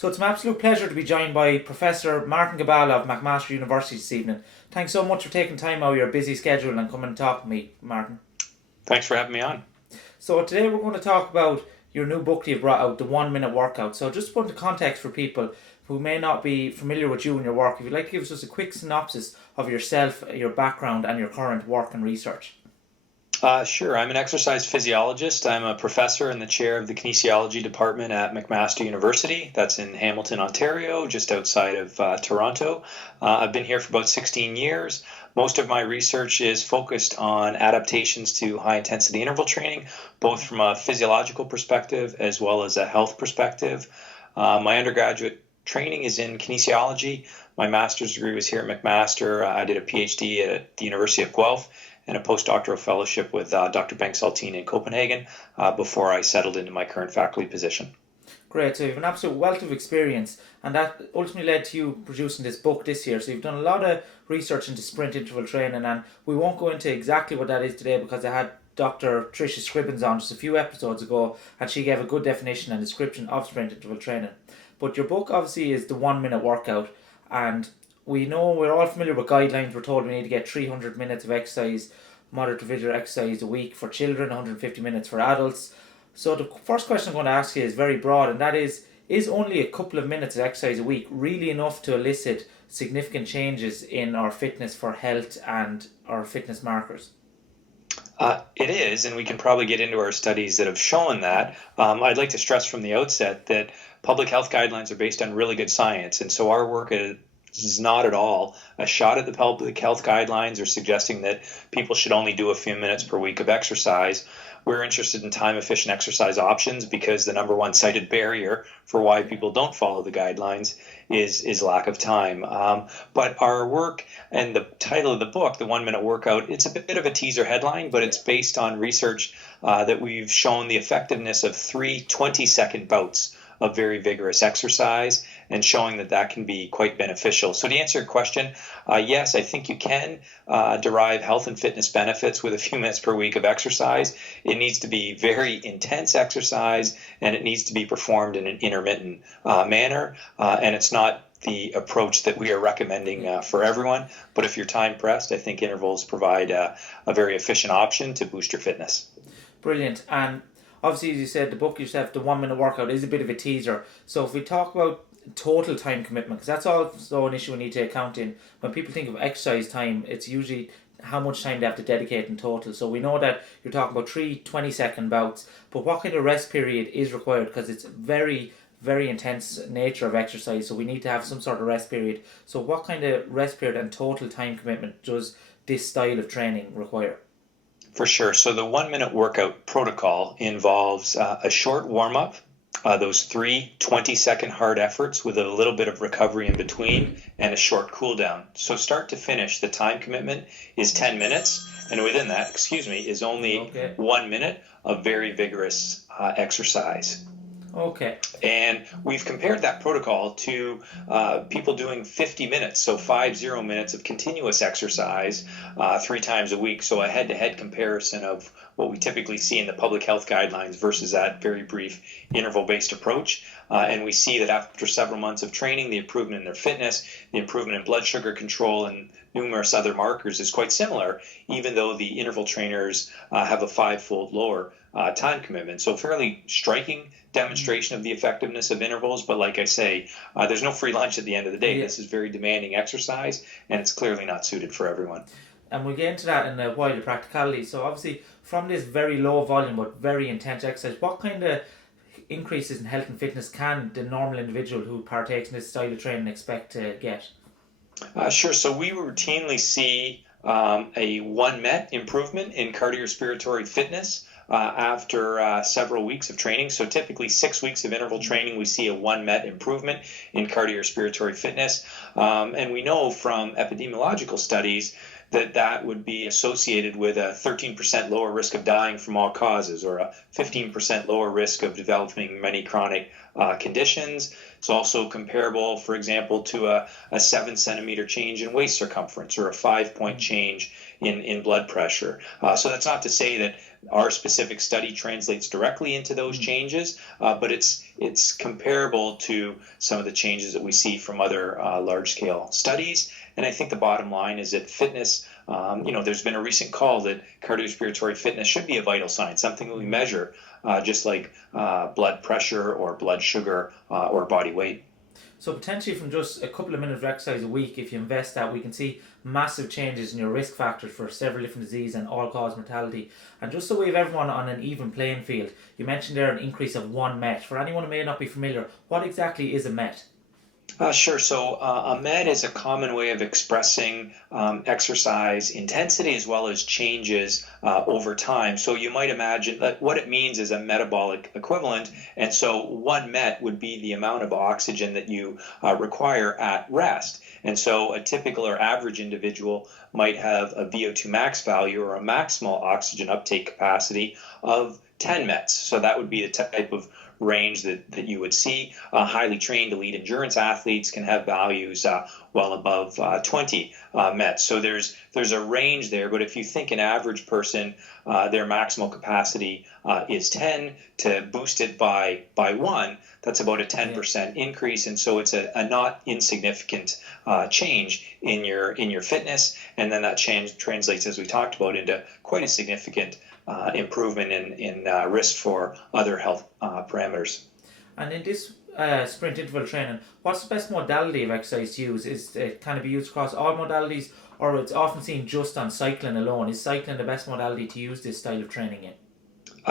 So it's my absolute pleasure to be joined by Professor Martin Gibala of MacMaster University this evening. Thanks so much for taking time out of your busy schedule and coming and talk to me, Martin. Thanks for having me on. So today we're going to talk about your new book that you've brought out, The 1 Minute Workout. So just to put into context for people who may not be familiar with you and your work, if you'd like to give us just a quick synopsis of yourself, your background and your current work and research. Sure. I'm an exercise physiologist. I'm a professor and the chair of the kinesiology department at MacMaster University. That's in Hamilton, Ontario, just outside of Toronto. I've been here for about 16 years. Most of my research is focused on adaptations to high-intensity interval training, both from a physiological perspective as well as a health perspective. My undergraduate training is in kinesiology. My master's degree was here at MacMaster. I did a PhD at the University of Guelph and a postdoctoral fellowship with Dr. Bengt Saltine in Copenhagen before I settled into my current faculty position. Great, so you have an absolute wealth of experience, and that ultimately led to you producing this book this year. So you've done a lot of research into sprint interval training, and we won't go into exactly what that is today because I had Dr. Tricia Scribbins on just a few episodes ago, and she gave a good definition and description of sprint interval training. But your book obviously is the 1 minute workout, and we know we're all familiar with guidelines. We're told we need to get 300 minutes of exercise, moderate to vigorous exercise a week for children, 150 minutes for adults. So the first question I'm going to ask you is very broad, and that is only a couple of minutes of exercise a week really enough to elicit significant changes in our fitness for health and our fitness markers? It is, and we can probably get into our studies that have shown that. I'd like to stress from the outset that public health guidelines are based on really good science, and so our work is not at all a shot at the public health guidelines or suggesting that people should only do a few minutes per week of exercise. We're interested in time-efficient exercise options because the number one cited barrier for why people don't follow the guidelines is lack of time. But our work and the title of the book, The 1 Minute Workout, it's a bit of a teaser headline, but it's based on research that we've shown the effectiveness of 3 20-second bouts of very vigorous exercise and showing that that can be quite beneficial. So to answer your question, yes, I think you can derive health and fitness benefits with a few minutes per week of exercise. It needs to be very intense exercise and it needs to be performed in an intermittent manner. And it's not the approach that we are recommending for everyone. But if you're time pressed, I think intervals provide a very efficient option to boost your fitness. Brilliant. And obviously, as you said, the book yourself, The 1 Minute Workout, is a bit of a teaser. So if we talk about total time commitment, because that's also an issue we need to account in. When people think of exercise time, it's usually how much time they have to dedicate in total. So we know that you're talking about 3 20-second bouts, but what kind of rest period is required? Because it's very, very intense nature of exercise, so we need to have some sort of rest period. So what kind of rest period and total time commitment does this style of training require? For sure. So the 1 minute workout protocol involves a short warm up, those 3 20-second hard efforts with a little bit of recovery in between, and a short cool down. So start to finish, the time commitment is 10 minutes, and within that, is only 1 minute of very vigorous exercise. Okay. And we've compared that protocol to people doing 50 minutes, so 50 minutes of continuous exercise 3 times a week. So a head-to-head comparison of what we typically see in the public health guidelines versus that very brief interval-based approach. And we see that after several months of training, the improvement in their fitness, the improvement in blood sugar control, and numerous other markers is quite similar, even though the interval trainers have a 5-fold lower time commitment. So fairly striking demonstration of the effectiveness of intervals. But like I say, there's no free lunch at the end of the day. Yeah. This is very demanding exercise, and it's clearly not suited for everyone. And we'll get into that in a while, the practicality. So obviously, from this very low volume but very intense exercise, what kind of increases in health and fitness can the normal individual who partakes in this style of training expect to get? Sure. So we routinely see a 1 MET improvement in cardiorespiratory fitness after several weeks of training. So typically 6 weeks of interval training, we see a 1 MET improvement in cardiorespiratory fitness. And we know from epidemiological studies that would be associated with a 13% lower risk of dying from all causes, or a 15% lower risk of developing many chronic conditions. It's also comparable, for example, to a 7 centimeter change in waist circumference, or a 5-point change in blood pressure. So that's not to say that our specific study translates directly into those changes, but it's comparable to some of the changes that we see from other large-scale studies. And I think the bottom line is that fitness, there's been a recent call that cardiorespiratory fitness should be a vital sign, something that we measure, just like blood pressure or blood sugar or body weight. So potentially from just a couple of minutes of exercise a week, if you invest that, we can see massive changes in your risk factors for several different diseases and all-cause mortality. And just so we have everyone on an even playing field, you mentioned there an increase of 1 MET. For anyone who may not be familiar, what exactly is a MET? Sure. So a MET is a common way of expressing exercise intensity as well as changes over time. So you might imagine that what it means is a metabolic equivalent. And so 1 MET would be the amount of oxygen that you require at rest. And so a typical or average individual might have a VO2 max value or a maximal oxygen uptake capacity of 10 METs. So that would be the type of range that you would see. Highly trained elite endurance athletes can have values well above 20 METs. So there's a range there, but if you think an average person, their maximal capacity is 10, to boost it by 1, that's about a 10% increase, and so it's a not insignificant change in your fitness, and then that change translates, as we talked about, into quite a significant improvement in risk for other health parameters. And in this sprint interval training, what's the best modality of exercise to use? Is it kind of be used across all modalities, or it's often seen just on cycling alone? Is cycling the best modality to use this style of training in?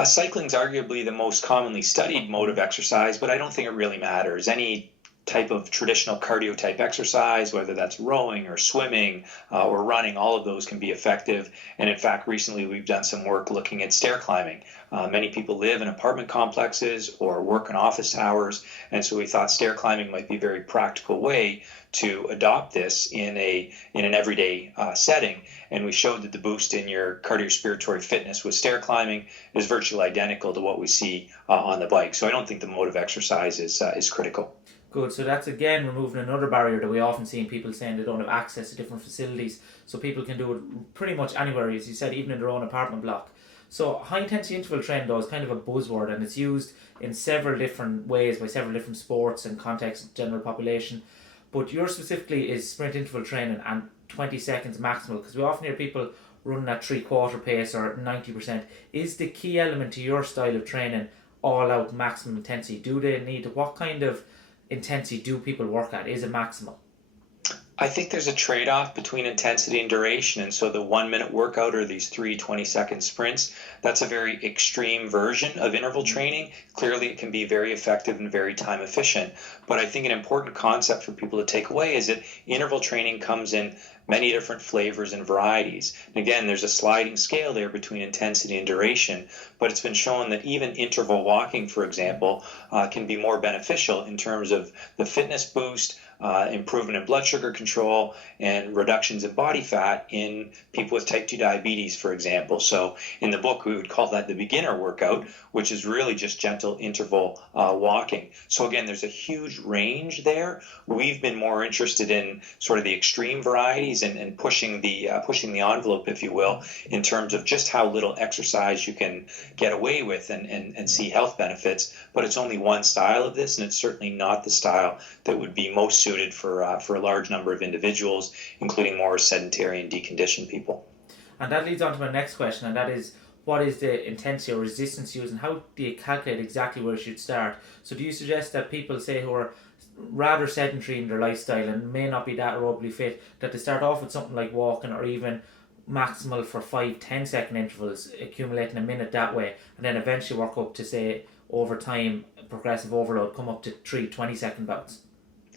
Cycling is arguably the most commonly studied mode of exercise, but I don't think it really matters. Any type of traditional cardio type exercise, whether that's rowing or swimming or running, all of those can be effective. And in fact, recently we've done some work looking at stair climbing. Many people live in apartment complexes or work in office towers, and so we thought stair climbing might be a very practical way to adopt this in an everyday setting. And we showed that the boost in your cardiorespiratory fitness with stair climbing is virtually identical to what we see on the bike. So I don't think the mode of exercise is critical. Good. So that's again removing another barrier that we often see in people saying they don't have access to different facilities. So people can do it pretty much anywhere, as you said, even in their own apartment block. So high intensity interval training though is kind of a buzzword, and it's used in several different ways by several different sports and contexts, general population. But yours specifically is sprint interval training and 20 seconds maximal, because we often hear people running at 3/4 pace or 90%. Is the key element to your style of training all out maximum intensity? Do they need to, what kind of intensity do people work at? Is it maximal? I think there's a trade-off between intensity and duration, and so the 1-minute workout or these 3 20-second sprints, that's a very extreme version of interval training. Clearly it can be very effective and very time efficient, but I think an important concept for people to take away is that interval training comes in many different flavors and varieties. And again, there's a sliding scale there between intensity and duration, but it's been shown that even interval walking, for example, can be more beneficial in terms of the fitness boost, improvement in blood sugar control, and reductions in body fat in people with type 2 diabetes, for example. So in the book, we would call that the beginner workout, which is really just gentle interval walking. So again, there's a huge range there. We've been more interested in sort of the extreme varieties and pushing the envelope, if you will, in terms of just how little exercise you can get away with and see health benefits. But it's only one style of this, and it's certainly not the style that would be most suited for a large number of individuals, including more sedentary and deconditioned people. And that leads on to my next question, and that is, what is the intensity or resistance used, and how do you calculate exactly where you should start? So do you suggest that people, say, who are rather sedentary in their lifestyle and may not be that aerobically fit, that they start off with something like walking, or even maximal for 5-10 second intervals, accumulating a minute that way, and then eventually work up to, say, over time, progressive overload, come up to 3 20-second bouts?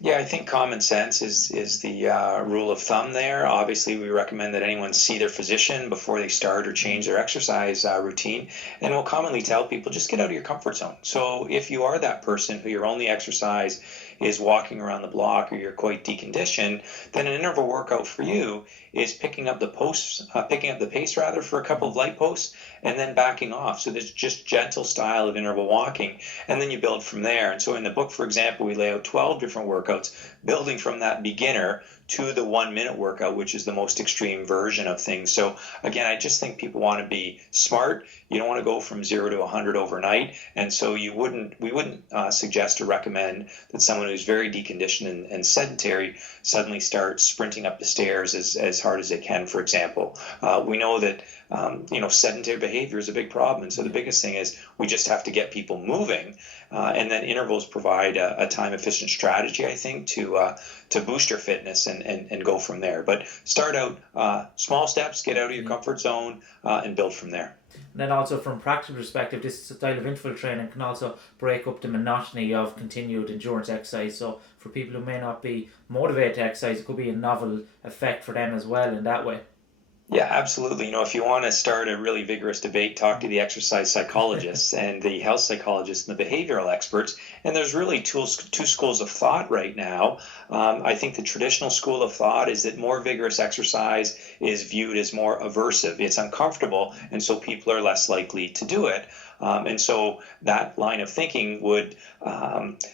Yeah, I think common sense is the rule of thumb there. Obviously, we recommend that anyone see their physician before they start or change their exercise routine. And we'll commonly tell people, just get out of your comfort zone. So if you are that person who your only exercise is walking around the block, or you're quite deconditioned, then an interval workout for you is picking up the pace for a couple of light posts, and then backing off. So there's just gentle style of interval walking, and then you build from there. And so in the book, for example, we lay out 12 different workouts, building from that beginner to the 1 minute workout, which is the most extreme version of things. So again, I just think people want to be smart. You don't want to go from 0 to 100 overnight. And so we wouldn't suggest or recommend that someone who's very deconditioned and sedentary suddenly start sprinting up the stairs as hard as they can, for example. We know that sedentary behavior is a big problem. And so the biggest thing is we just have to get people moving. And then intervals provide a time-efficient strategy, I think, to boost your fitness and go from there. But start out small steps, get out of your comfort zone, and build from there. And then also from a practical perspective, this style of interval training can also break up the monotony of continued endurance exercise. So for people who may not be motivated to exercise, it could be a novel effect for them as well in that way. Yeah, absolutely. If you want to start a really vigorous debate, talk to the exercise psychologists and the health psychologists and the behavioral experts. And there's really two schools of thought right now. I think the traditional school of thought is that more vigorous exercise is viewed as more aversive. It's uncomfortable, and so people are less likely to do it. And so that line of thinking would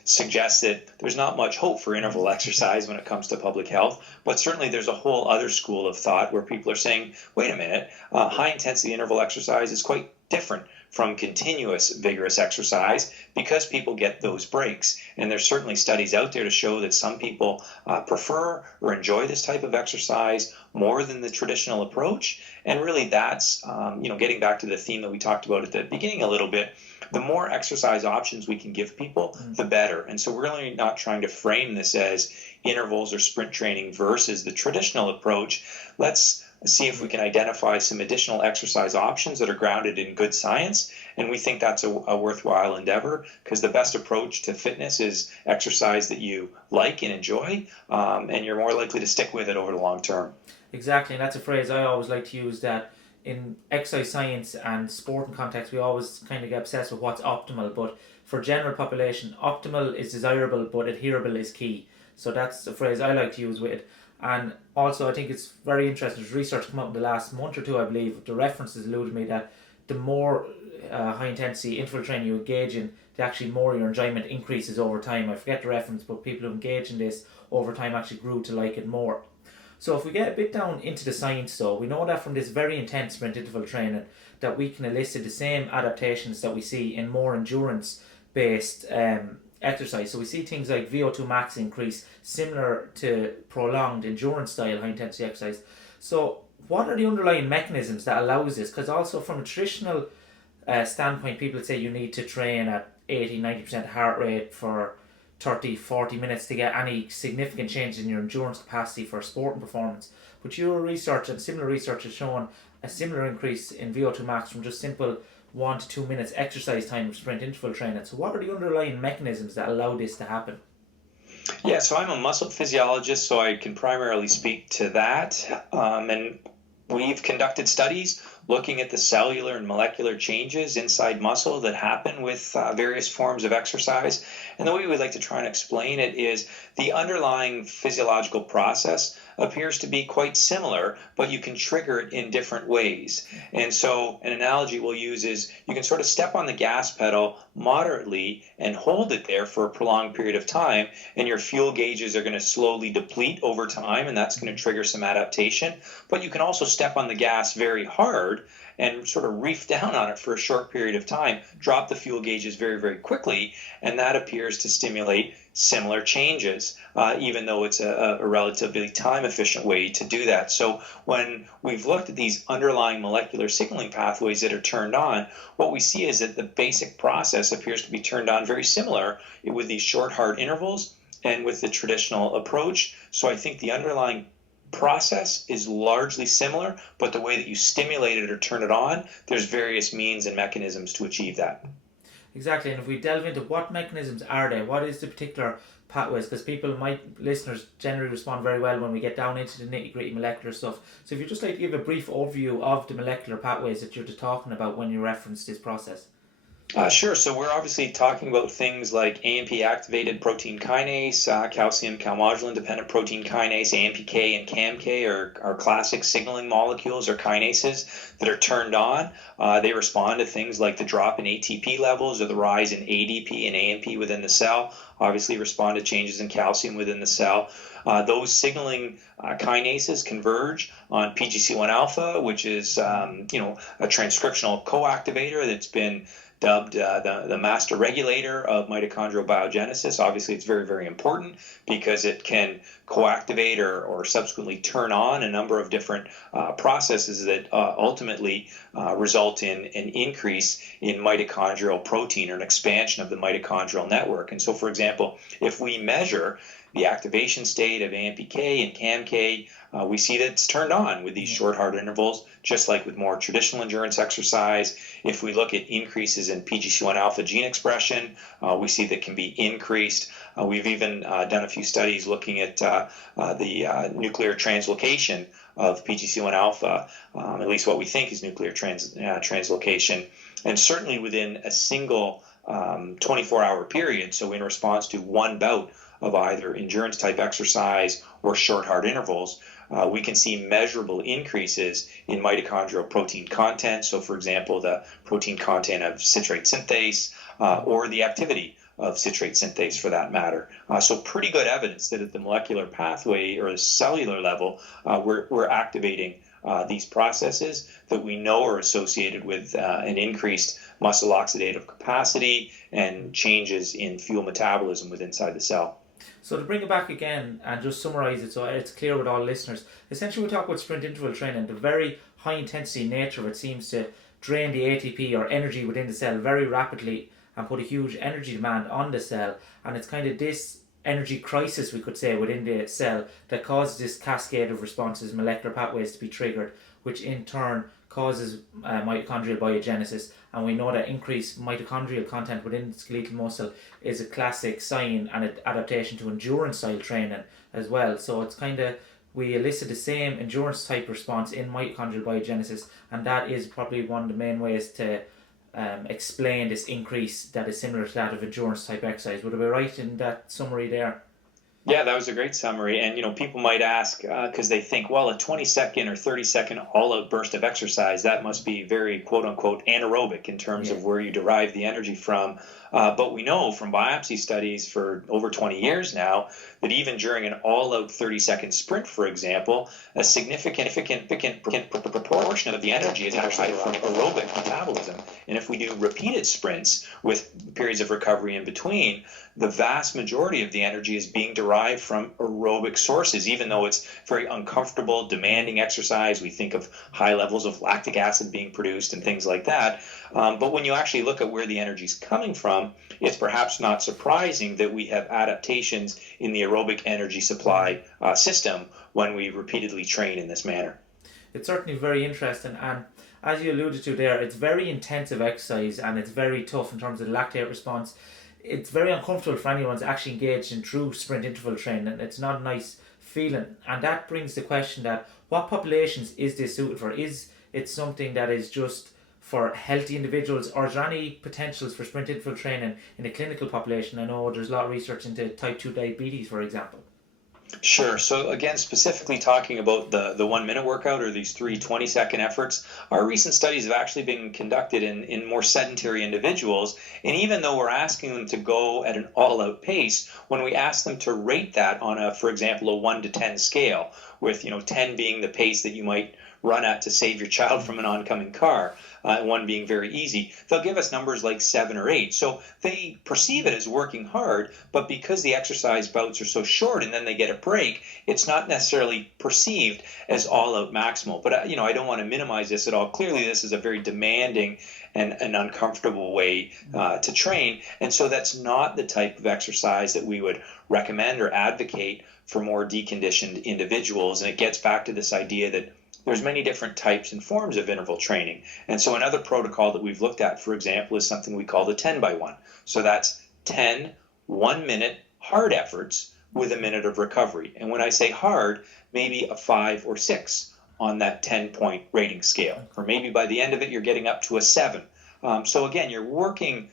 suggest that there's not much hope for interval exercise when it comes to public health, but certainly there's a whole other school of thought where people are saying, wait a minute, high intensity interval exercise is quite different from continuous vigorous exercise because people get those breaks. And there's certainly studies out there to show that some people prefer or enjoy this type of exercise more than the traditional approach. And really that's, getting back to the theme that we talked about at the beginning a little bit, the more exercise options we can give people, the better. And so we're really not trying to frame this as intervals or sprint training versus the traditional approach. Let's see if we can identify some additional exercise options that are grounded in good science. And we think that's a worthwhile endeavor because the best approach to fitness is exercise that you like and enjoy, and you're more likely to stick with it over the long term. Exactly, and that's a phrase I always like to use, that in exercise science and sporting context, we always kind of get obsessed with what's optimal. But for general population, optimal is desirable, but adherable is key. So that's a phrase I like to use with it. And also, I think it's very interesting. There's research come out in the last month or two, I believe. The references alluded me that the more high-intensity interval training you engage in, the actually more your enjoyment increases over time. I forget the reference, but people who engage in this over time actually grew to like it more. So if we get a bit down into the science though, we know that from this very intense sprint interval training that we can elicit the same adaptations that we see in more endurance-based exercise. So we see things like VO2 max increase similar to prolonged endurance style high intensity exercise. So what are the underlying mechanisms that allows this? Because also from a traditional standpoint, people say you need to train at 80-90% heart rate for 30-40 minutes to get any significant change in your endurance capacity for sporting performance. But your research and similar research has shown a similar increase in VO2 max from just simple 1 to 2 minutes exercise time of sprint interval training. So what are the underlying mechanisms that allow this to happen? Yeah, so I'm a muscle physiologist, so I can primarily speak to that. And we've conducted studies looking at the cellular and molecular changes inside muscle that happen with various forms of exercise. And the way we like to try and explain it is the underlying physiological process appears to be quite similar, but you can trigger it in different ways. And so an analogy we'll use is you can sort of step on the gas pedal moderately and hold it there for a prolonged period of time, and your fuel gauges are going to slowly deplete over time, and that's going to trigger some adaptation. But you can also step on the gas very hard and sort of reef down on it for a short period of time, drop the fuel gauges very, very quickly, and that appears to stimulate similar changes, even though it's a relatively time-efficient way to do that. So when we've looked at these underlying molecular signaling pathways that are turned on, what we see is that the basic process appears to be turned on very similar with these short, hard intervals and with the traditional approach. So I think the underlying process is largely similar, but the way that you stimulate it or turn it on, there's various means and mechanisms to achieve that. Exactly, and if we delve into what mechanisms are they, what is the particular pathways, because listeners generally respond very well when we get down into the nitty-gritty molecular stuff. So if you'd just like to give a brief overview of the molecular pathways that you're talking about when you reference this process. Sure. So we're obviously talking about things like AMP activated protein kinase, calcium calmodulin dependent protein kinase, AMPK and CAMK are classic signaling molecules or kinases that are turned on. They respond to things like the drop in ATP levels or the rise in ADP and AMP within the cell. Obviously respond to changes in calcium within the cell. Those signaling kinases converge on PGC1 alpha, which is a transcriptional coactivator that's been dubbed the master regulator of mitochondrial biogenesis. Obviously, it's very, very important because it can coactivate or subsequently turn on a number of different processes that ultimately result in an increase in mitochondrial protein or an expansion of the mitochondrial network. And so, for example, if we measure the activation state of AMPK and CAMK, we see that it's turned on with these short hard intervals, just like with more traditional endurance exercise. If we look at increases in PGC1 alpha gene expression, we see that can be increased. We've even done a few studies looking at the nuclear translocation of PGC1 alpha, at least what we think is nuclear translocation, and certainly within a single 24-hour period, so in response to one bout of either endurance type exercise or short hard intervals, we can see measurable increases in mitochondrial protein content. So, for example, the protein content of citrate synthase or the activity of citrate synthase for that matter. So pretty good evidence that at the molecular pathway or the cellular level, we're activating these processes that we know are associated with an increased muscle oxidative capacity and changes in fuel metabolism within inside the cell. So to bring it back again and just summarise it so it's clear with all listeners, essentially we talk about sprint interval training. The very high intensity nature of it seems to drain the ATP or energy within the cell very rapidly and put a huge energy demand on the cell. And it's kind of this energy crisis, we could say, within the cell that causes this cascade of responses, molecular pathways to be triggered, which in turn causes mitochondrial biogenesis. And we know that increased mitochondrial content within the skeletal muscle is a classic sign and an adaptation to endurance style training as well. So it's kind of, we elicit the same endurance type response in mitochondrial biogenesis, and that is probably one of the main ways to explain this increase that is similar to that of endurance type exercise. Would I be right in that summary there? Yeah, that was a great summary. And, people might ask, because they think, well, a 20-second or 30-second all-out burst of exercise, that must be very, quote-unquote, anaerobic in terms of where you derive the energy from. But we know from biopsy studies for over 20 years now that even during an all-out 30-second sprint, for example, a significant proportion of the energy is actually from aerobic metabolism. And if we do repeated sprints with periods of recovery in between, the vast majority of the energy is being derived from aerobic sources, even though it's very uncomfortable, demanding exercise. We think of high levels of lactic acid being produced and things like that. But when you actually look at where the energy is coming from, it's perhaps not surprising that we have adaptations in the aerobic energy supply system when we repeatedly train in this manner. It's certainly very interesting, and as you alluded to there, it's very intensive exercise and it's very tough in terms of the lactate response. It's very uncomfortable for anyone who's actually engaged in true sprint interval training. It's not a nice feeling, and that brings the question that what populations is this suited for? Is it something that is just for healthy individuals, or is there any potentials for sprint interval training in a clinical population? I know there's a lot of research into type 2 diabetes, for example. Sure. So again, specifically talking about the 1 minute workout or these 3 20-second efforts, our recent studies have actually been conducted in more sedentary individuals. And even though we're asking them to go at an all-out pace, when we ask them to rate that on for example, a 1 to 10 scale, with 10 being the pace that you might run at to save your child from an oncoming car, 1 being very easy, they'll give us numbers like 7 or 8. So they perceive it as working hard, but because the exercise bouts are so short and then they get a break, it's not necessarily perceived as all-out maximal. But I don't want to minimize this at all. Clearly, this is a very demanding and an uncomfortable way to train, and so that's not the type of exercise that we would recommend or advocate for more deconditioned individuals. And it gets back to this idea that there's many different types and forms of interval training. And so another protocol that we've looked at, for example, is something we call the 10 by 1. So that's 10 1-minute hard efforts with a minute of recovery. And when I say hard, maybe a 5 or 6 on that 10-point rating scale. Or maybe by the end of it, you're getting up to a 7 So again, you're working,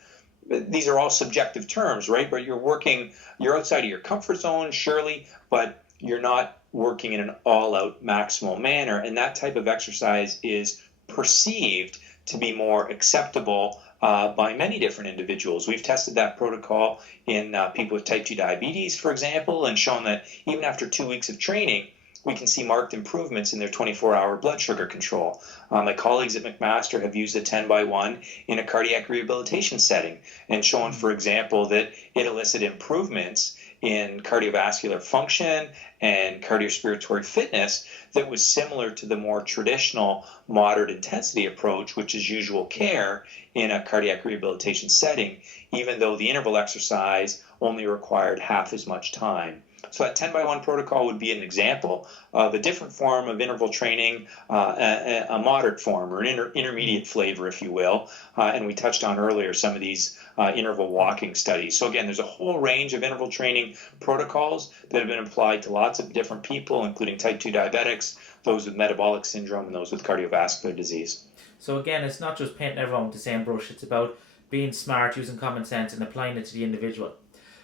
these are all subjective terms, right? But you're outside of your comfort zone, surely, but you're not working in an all-out maximal manner. And that type of exercise is perceived to be more acceptable by many different individuals. We've tested that protocol in people with type 2 diabetes, for example, and shown that even after 2 weeks of training, we can see marked improvements in their 24-hour blood sugar control. My colleagues at MacMaster have used a 10 by 1 in a cardiac rehabilitation setting and shown, for example, that it elicited improvements in cardiovascular function and cardiorespiratory fitness that was similar to the more traditional moderate intensity approach, which is usual care in a cardiac rehabilitation setting, even though the interval exercise only required half as much time. So that 10 by 1 protocol would be an example of a different form of interval training, a moderate form or an intermediate flavor, if you will. And we touched on earlier some of these interval walking studies. So again, there's a whole range of interval training protocols that have been applied to lots of different people, including type 2 diabetics, those with metabolic syndrome, and those with cardiovascular disease. So again, it's not just painting everyone with the same brush. It's about being smart, using common sense, and applying it to the individual.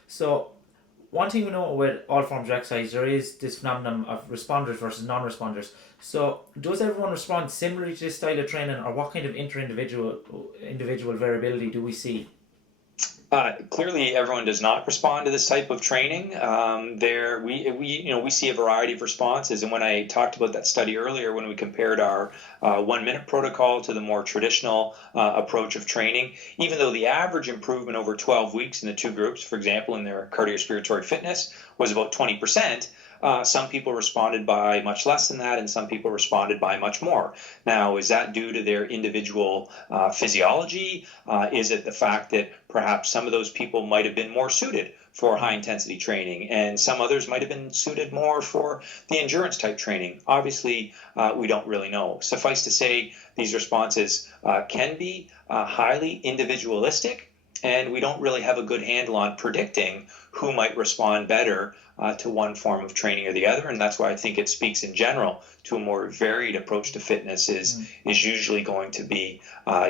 So one thing we know with all forms of exercise, there is this phenomenon of responders versus non-responders. So does everyone respond similarly to this style of training, or what kind of individual variability do we see? Clearly, everyone does not respond to this type of training. We see a variety of responses. And when I talked about that study earlier, when we compared our 1 minute protocol to the more traditional approach of training, even though the average improvement over 12 weeks in the two groups, for example, in their cardiorespiratory fitness, was about 20%. Some people responded by much less than that, and some people responded by much more. Now, is that due to their individual physiology? Is it the fact that perhaps some of those people might have been more suited for high-intensity training, and some others might have been suited more for the endurance type training? Obviously, we don't really know. Suffice to say, these responses can be highly individualistic, and we don't really have a good handle on predicting who might respond better to one form of training or the other. And that's why I think it speaks in general to a more varied approach to fitness is usually going to be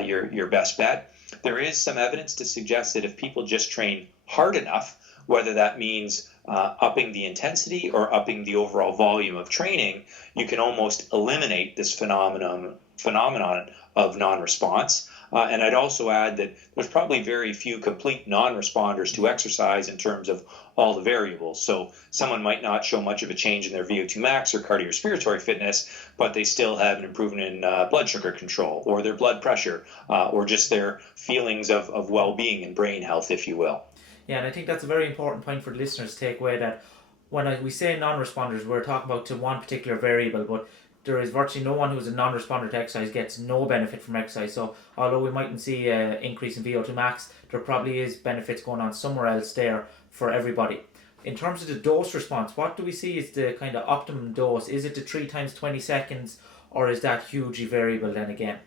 your best bet. There is some evidence to suggest that if people just train hard enough, whether that means upping the intensity or upping the overall volume of training, you can almost eliminate this phenomenon of non-response. And I'd also add that there's probably very few complete non-responders to exercise in terms of all the variables. So someone might not show much of a change in their VO2 max or cardiorespiratory fitness, but they still have an improvement in blood sugar control or their blood pressure or just their feelings of well-being and brain health, if you will. Yeah, and I think that's a very important point for the listeners to take away, that when we say non-responders, we're talking about to one particular variable, but there is virtually no one who's a non-responder to exercise gets no benefit from exercise. So although we mightn't see an increase in VO2 max, there probably is benefits going on somewhere else there for everybody. In terms of the dose response, what do we see is the kind of optimum dose? Is it the 3 times 20 seconds, or is that hugely variable then again?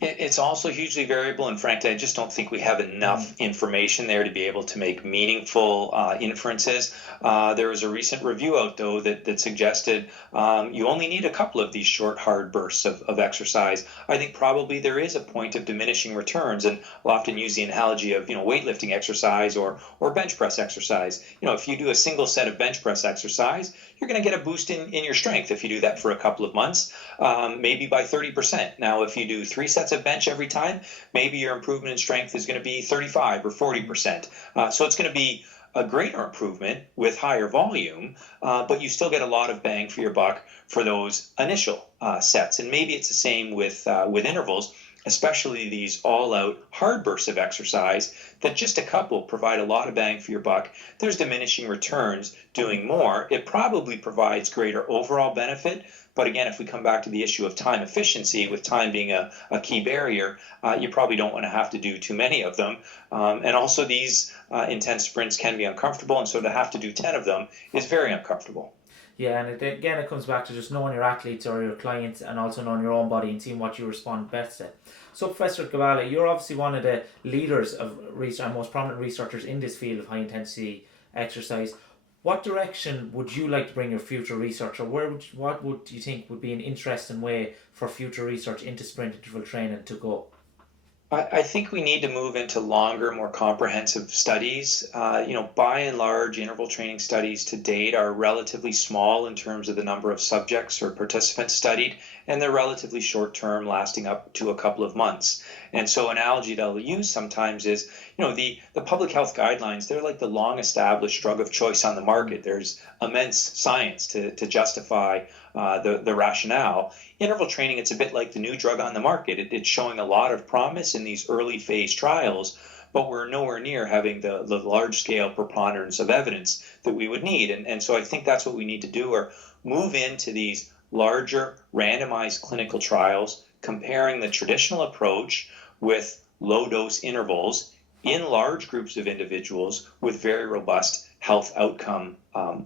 It's also hugely variable, and frankly, I just don't think we have enough information there to be able to make meaningful inferences. There was a recent review out, though, that suggested you only need a couple of these short, hard bursts of exercise. I think probably there is a point of diminishing returns, and I'll often use the analogy of weightlifting exercise or bench press exercise. If you do a single set of bench press exercise, you're going to get a boost in your strength if you do that for a couple of months, maybe by 30%. Now, if you do 3 sets of bench every time, maybe your improvement in strength is going to be 35 or 40%. So it's going to be a greater improvement with higher volume, but you still get a lot of bang for your buck for those initial sets. And maybe it's the same with intervals, especially these all-out hard bursts of exercise that just a couple provide a lot of bang for your buck. There's diminishing returns doing more. It probably provides greater overall benefit. But again, if we come back to the issue of time efficiency, with time being a key barrier, you probably don't want to have to do too many of them. And also these intense sprints can be uncomfortable, and so to have to do 10 of them is very uncomfortable. Yeah, and again, it comes back to just knowing your athletes or your clients, and also knowing your own body and seeing what you respond best at. So, Professor Gibala, you're obviously one of the leaders of research and most prominent researchers in this field of high-intensity exercise. What direction would you like to bring your future research, or what would you think would be an interesting way for future research into sprint interval training to go? I think we need to move into longer, more comprehensive studies. By and large, interval training studies to date are relatively small in terms of the number of subjects or participants studied, and they're relatively short term, lasting up to a couple of months. And so, an analogy that I'll use sometimes is, the public health guidelines, they're like the long established drug of choice on the market. There's immense science to justify the rationale. Interval training, it's a bit like the new drug on the market. It's showing a lot of promise in these early phase trials, but we're nowhere near having the large scale preponderance of evidence that we would need. And so I think that's what we need to do, or move into these larger randomized clinical trials, comparing the traditional approach with low dose intervals in large groups of individuals with very robust health outcome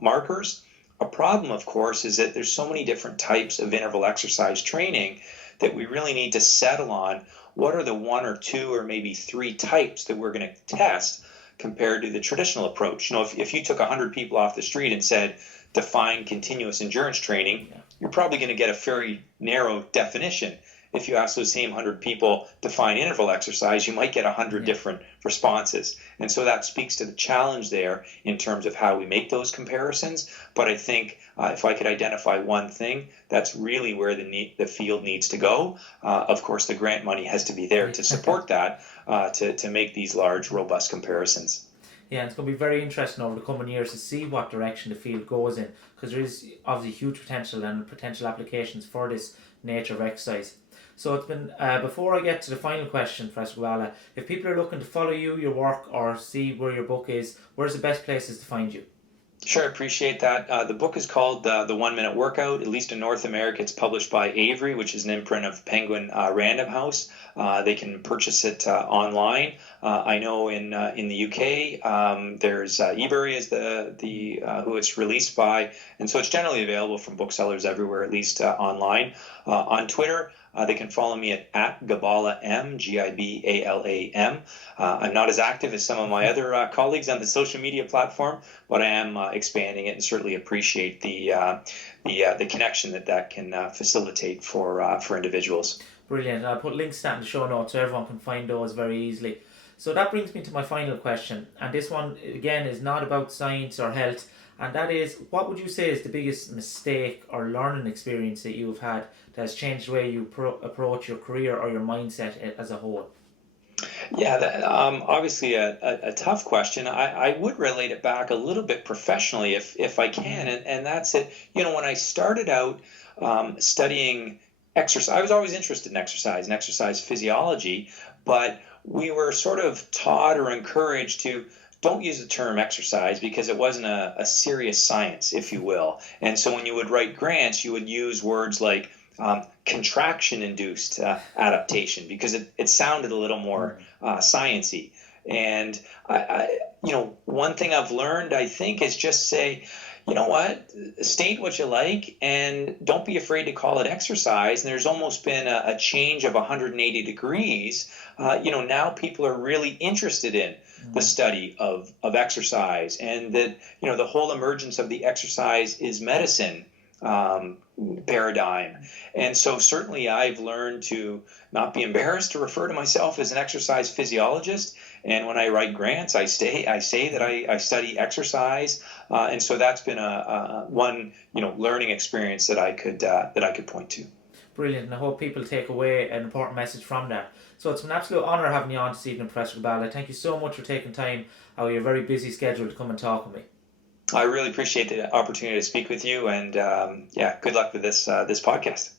markers. A problem, of course, is that there's so many different types of interval exercise training that we really need to settle on what are the one or two or maybe three types that we're going to test compared to the traditional approach. If you took 100 people off the street and said, define continuous endurance training, you're probably going to get a very narrow definition. If you ask those same 100 people define interval exercise, you might get 100 different responses. And so that speaks to the challenge there in terms of how we make those comparisons. But I think if I could identify one thing, that's really where the field needs to go. Of course, the grant money has to be there to support that, to make these large, robust comparisons. Yeah, and it's going to be very interesting over the coming years to see what direction the field goes in, because there is obviously huge potential and potential applications for this nature of exercise. So it's been, before I get to the final question, Professor Gibala, if people are looking to follow you, your work, or see where your book is, where's the best places to find you? Sure, I appreciate that. The book is called The 1 Minute Workout. At least in North America, it's published by Avery, which is an imprint of Penguin Random House. They can purchase it online. I know in the UK, there's eBury is the who it's released by, and so it's generally available from booksellers everywhere, at least online. On Twitter, they can follow me at Gibala M, Gibalam. I'm not as active as some of my other colleagues on the social media platform, but I am expanding it, and certainly appreciate the connection that can facilitate for individuals. Brilliant. I'll put links to that in the show notes so everyone can find those very easily. So that brings me to my final question, and this one again is not about science or health, and that is, what would you say is the biggest mistake or learning experience that you've had that has changed the way you approach your career or your mindset as a whole? Yeah, obviously a tough question. I would relate it back a little bit professionally if I can, and that's it. When I started out studying exercise, I was always interested in exercise and exercise physiology, but we were sort of taught or encouraged to don't use the term exercise because it wasn't a serious science, if you will. And so when you would write grants, you would use words like contraction-induced adaptation because it sounded a little more science-y. And one thing I've learned, I think, is just say, you know what, state what you like and don't be afraid to call it exercise. And there's almost been a change of 180 degrees. Now people are really interested in the study of exercise, and that, the whole emergence of the exercise is medicine paradigm. And so certainly I've learned to not be embarrassed to refer to myself as an exercise physiologist. And when I write grants, I say that I study exercise. And so that's been one learning experience that I could point to. Brilliant, and I hope people take away an important message from that. So it's an absolute honour having you on this evening, Professor Gibala. Thank you so much for taking time out of your very busy schedule to come and talk with me. I really appreciate the opportunity to speak with you, and good luck with this podcast.